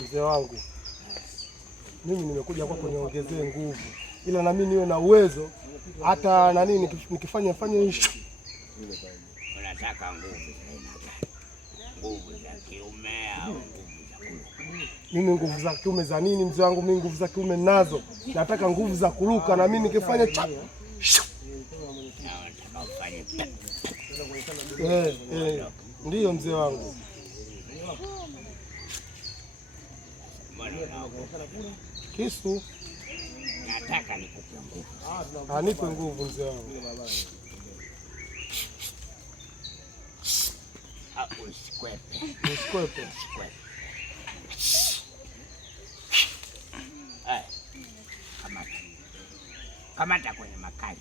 Mzee wangu, mimi nimekuja kwako niongezee nguvu, ila na mimi niwe na uwezo hata na nini nikifanya unataka nguvu za kiume au nguvu za kuruka? Mimi nguvu za kiume za nini mzee wangu? Mimi nguvu za kiume ninazo, nataka nguvu za kuruka na mimi nikifanya ndiyo mzee wangu. Kisu nataka nikupe nguvu. Anipe nguvu mzee wangu. Usikwepe. Kamata kwenye makali.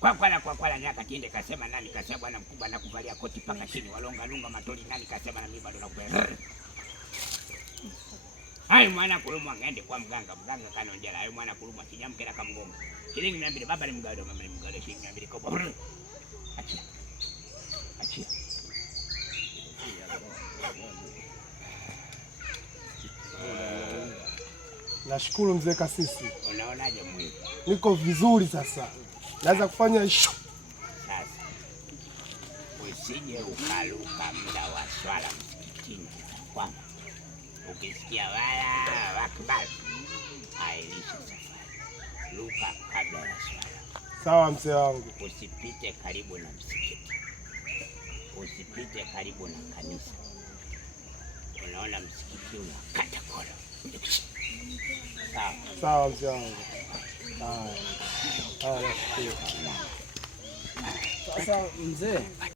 Kwa kwala nyaka tiende kasema nani kasema bwana mkubwa na kuvalia koti paka chini walonga lunga matoli nani kasema na mimi bado nakupenda. Hai mwana kulumwa ngende kwa mganga kanonjela. Hai mwana kulumwa kinyamkela kamgonga. Shilingi 200 baba ni mgado mama ni mgado shilingi 200 kwa. Achia. Nashukuru mzee Kasisi. Unaonaje mwili? Niko vizuri sasa. Naweza kufanya sasa. Usije ukaluka muda wa swala msikitini kwamba ukisikia wala wakbal ailisha safari. Luka kabla ya swala. Sawa mzee wangu. Usipite karibu na msikiti. Usipite karibu na kanisa. Unaona msikiti unakata kona. Sawa mzee wangu. Sasa mzee